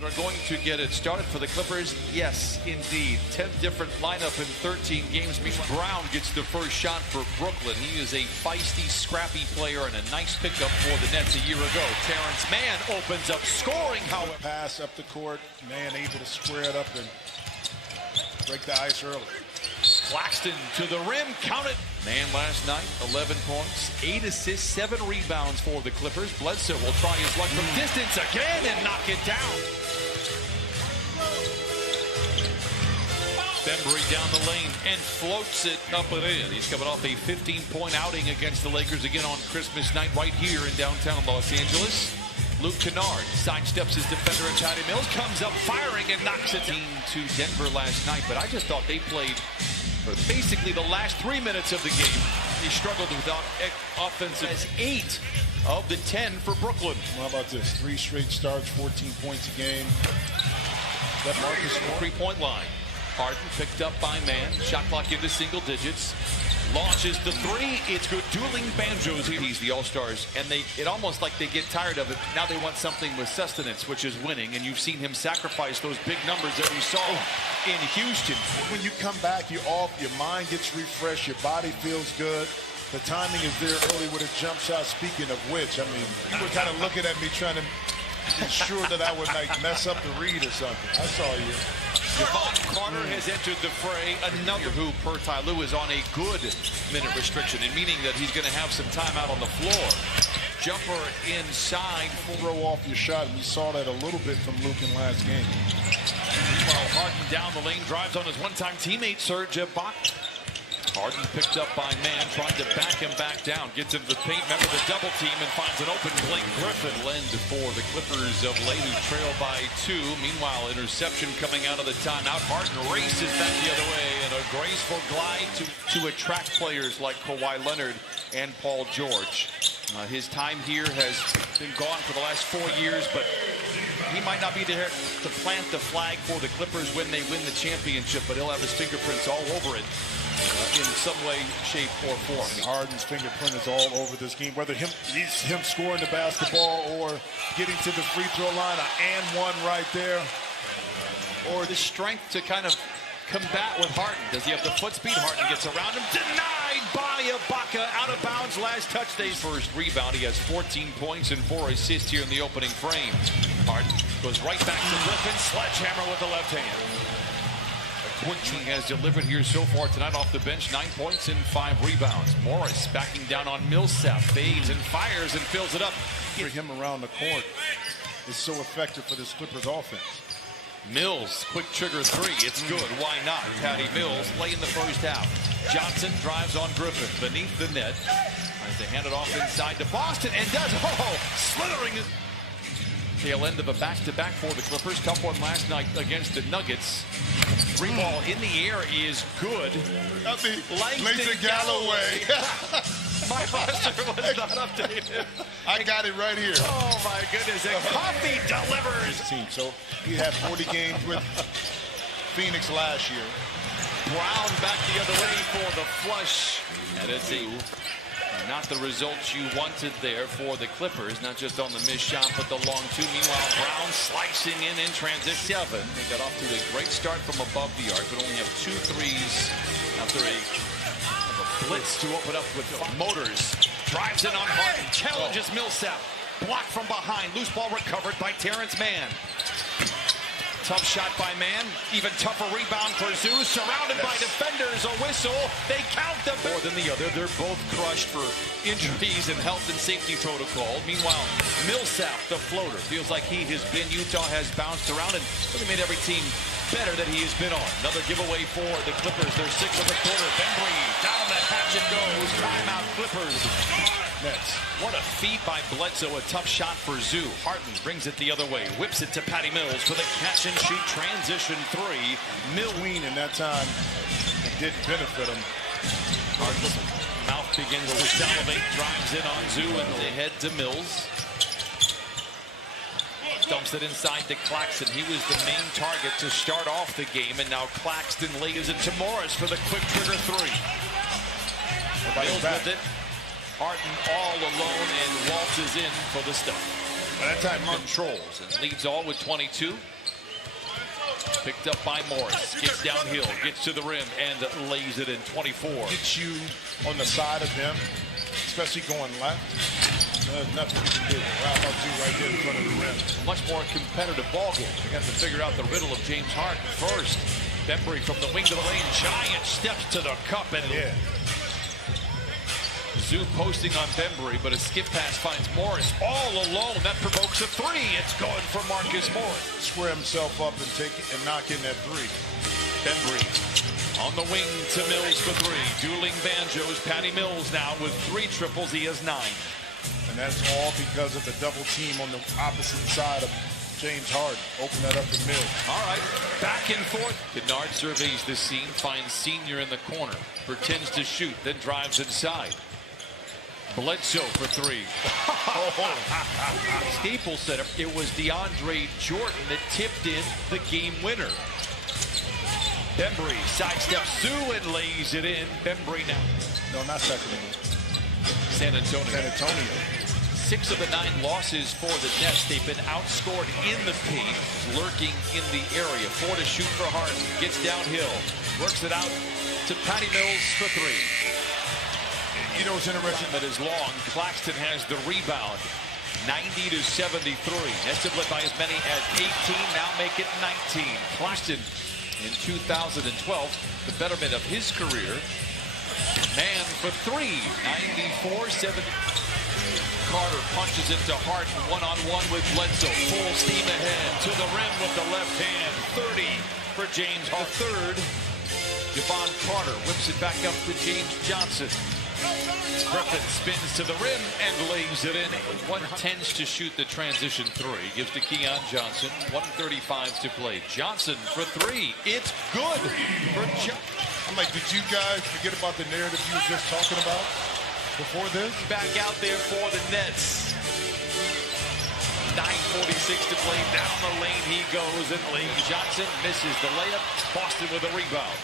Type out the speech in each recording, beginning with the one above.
That are going to get it started for the Clippers? Yes, indeed. 10 different lineup in 13 games. Brown gets the first shot for Brooklyn. He is a feisty, scrappy player and a nice pickup for the Nets a year ago. Terrence Mann opens up scoring, however. Pass up the court, Mann able to square it up and break the ice early. Claxton to the rim, count it. Mann last night, 11 points, 8 assists, 7 rebounds for the Clippers. Bledsoe will try his luck from distance again and knock it down. Bembry down the lane and floats it up and in. He's coming off a 15-point outing against the Lakers again on Christmas night right here in downtown Los Angeles. Luke Kennard sidesteps his defender and Patty Mills comes up firing and knocks it to Denver last night. But I just thought they played for basically the last 3 minutes of the game. He struggled without offensive. 8 of the 10 for Brooklyn. How about this? 3 straight starts, 14 points a game. That Marcus 3-point line. Harden picked up by Mann. Shot clock into single digits. Launches the 3. It's good. Dueling banjos here. He's the All-Stars, and it almost like they get tired of it. Now they want something with sustenance, which is winning, and you've seen him sacrifice those big numbers that we saw in Houston. When you come back, you're off, your mind gets refreshed, your body feels good. The timing is there early with a jump shot. Speaking of which, I mean, you were kind of looking at me trying to ensure that I would like mess up the read or something. I saw you. Devon Carter has entered the fray. Another who, per Ty Lue, is on a good minute restriction, and meaning that he's going to have some time out on the floor. Jumper inside. Throw off your shot, and we saw that a little bit from Luke in last game. Meanwhile, Harden down the lane, drives on his one-time teammate, Serge Ibaka. Harden picked up by Mann, trying to back him back down. Gets into the paint, remember the double team, and finds an open Blake Griffin. Lend for the Clippers of late, who trail by 2. Meanwhile, interception coming out of the timeout. Harden races back the other way, and a graceful glide to attract players like Kawhi Leonard and Paul George. His time here has been gone for the last 4 years, but he might not be there to plant the flag for the Clippers when they win the championship, but he'll have his fingerprints all over it. In some way, shape, or form. Harden's fingerprint is all over this game, whether he's him scoring the basketball or getting to the free throw line, an and one right there. Or the strength to kind of combat with Harden. Does he have the foot speed? Harden gets around him. Denied by Ibaka. Out of bounds. Last touch day's first rebound. He has 14 points and 4 assists here in the opening frame. Harden goes right back to Griffin. Sledgehammer with the left hand. He has delivered here so far tonight off the bench. 9 points and 5 rebounds. Morris backing down on Millsap. Fades and fires and fills it up. For him around the court is so effective for this Clippers offense. Mills, quick trigger 3. It's good. Why not? Patty Mills late in the first half. Johnson drives on Griffin beneath the net. As they hand it off inside to Boston and does. Slithering it. Tail end of a back-to-back for the Clippers. Tough one last night against the Nuggets. 3 ball in the air is good. Langston Galloway. My roster was not updated. I got it right here. Oh my goodness, and Coffee delivers. So he had 40 games with Phoenix last year. Brown back the other way for the flush. And it's not the results you wanted there for the Clippers, not just on the missed shot, but the long 2. Meanwhile, Brown slicing in transition. 7. They got off to a great start from above the arc, but only have 2 threes after a blitz to open up with Motors. Drives in on Harden, challenges Millsap. Blocked from behind, loose ball recovered by Terrence Mann. Tough shot by Mann. Even tougher rebound for Zoo. Surrounded by defenders. A whistle. They count them more than the other. They're both crushed for injuries and health and safety protocol. Meanwhile, Millsap, the floater, feels like he has been. Utah has bounced around and really made every team better that he has been on. Another giveaway for the Clippers. They're 6 of the quarter. Bembry down the hatch it goes. Timeout Clippers. Nets. What a feed by Bledsoe. A tough shot for Zoo. Harden brings it the other way. Whips it to Patty Mills for the catch and shoot transition 3. Queen in that time, it didn't benefit him. Harden's mouth begins to salivate. Drives in on Zoo and they head to Mills. Dumps it inside to Claxton. He was the main target to start off the game, and now Claxton lays it to Morris for the quick trigger 3. Mills with it. Harden all alone and waltzes in for the stop. By that time, controls and leads all with 22. Picked up by Morris. Gets downhill, gets to the rim, and lays it in 24. Gets you on the side of him, especially going left. There's nothing you can do. How about you right there in front of the rim? A much more competitive ball game. They got to figure out the riddle of James Harden first. Bembry from the wing to the lane. Giant steps to the cup and Zoo posting on Bembry, but a skip pass finds Morris all alone. That provokes a three. It's going for Marcus Morris. Square himself up and take it and knock in that three. Bembry on the wing to Mills for three. Dueling banjos. Patty Mills now with 3 triples. He has 9. And that's all because of the double team on the opposite side of James Harden. Open that up to Mills. All right, back and forth. Kennard surveys the scene, finds Senior in the corner. Pretends to shoot, then drives inside. Bledsoe for 3. Staples said it was DeAndre Jordan that tipped in the game winner. Bembry sidesteps Zoo and lays it in. Bembry now. No, not Sacramento. San Antonio. San Antonio. 6 of the 9 losses for the Nets. They've been outscored in the paint, lurking in the area. 4 to shoot for Harden. Gets downhill. Works it out to Patty Mills for 3. You know what's interesting? That is long. Claxton has the rebound. 90 to 73. Nets have led by as many as 18. Now make it 19. Claxton in 2012, the betterment of his career. Man for 3. 94-70. Carter punches it to Harden. One-on-one with Bledsoe. Full steam ahead to the rim with the left hand. 30 for James. Our third. Javon Carter whips it back up to James Johnson. Griffin spins to the rim and lays it in. One tends to shoot the transition 3. Gives to Keon Johnson. 1:35 to play. Johnson for 3. It's good for Johnson. I'm like, did you guys forget about the narrative you were just talking about before this? Back out there for the Nets. 9:46 to play. Down the lane he goes, and Lane Johnson misses the layup. Boston with a rebound.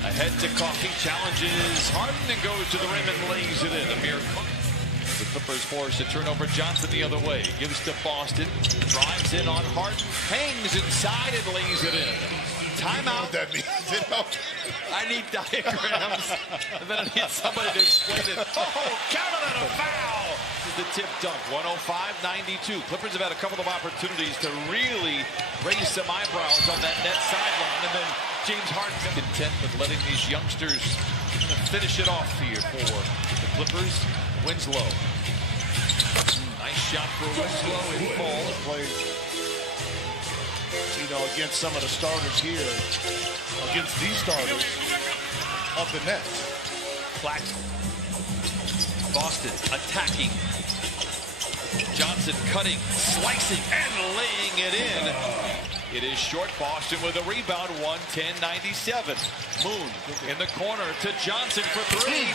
Ahead to Coffey, challenges Harden and goes to the rim and lays it in. Amir the Clippers forced to turn over Johnson the other way. Gives to Boston, drives in on Harden, hangs inside and lays it in. Timeout. What that means? I need diagrams, and then I need somebody to explain it. Oh, counted on a foul. This is the tip dunk, 105-92. Clippers have had a couple of opportunities to really raise some eyebrows on that net sideline, and then James Harden content with letting these youngsters finish it off here for the Clippers. Winslow. Nice shot for Winslow. It falls. Plays, you know, against some of the starters here, against these starters of the Nets. Claxton. Boston attacking. Johnson cutting, slicing, and laying it in. It is short. Boston with a rebound, 110-97. Moon in the corner to Johnson for 3.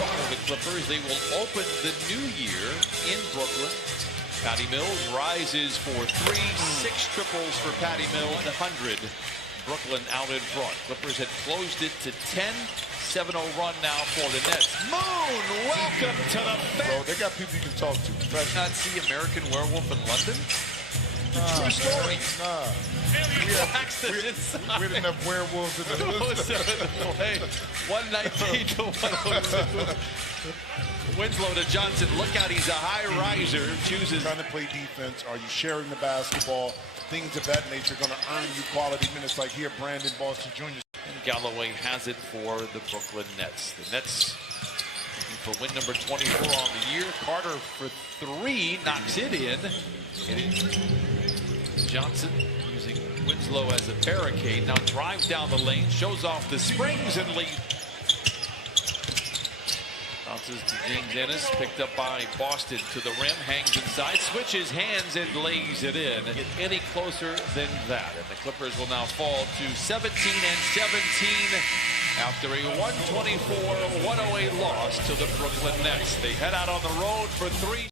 For the Clippers, they will open the new year in Brooklyn. Patty Mills rises for 3. 6 triples for Patty Mills, 100. Brooklyn out in front. Clippers had closed it to 10. 7-0 run now for the Nets. Moon, welcome to the bench. Bro, they got people you can talk to. Did you not see American Werewolf in London? True story. Nah. We had enough werewolves in the 2:07 to play. 119 to 102. Winslow to Johnson. Look out, he's a high riser. Chooses. Trying to play defense. Are you sharing the basketball? Things of that nature going to earn you quality minutes like here, Brandon Boston Jr. And Galloway has it for the Brooklyn Nets. The Nets for win number 24 on the year. Carter for 3 knocks it in. Johnson using Winslow as a barricade. Now drives down the lane, shows off the springs and leads. Bounces to James Ennis, picked up by Boston to the rim, hangs inside, switches hands and lays it in. Get any closer than that. And the Clippers will now fall to 17-17 after a 124-108 loss to the Brooklyn Nets. They head out on the road for 3.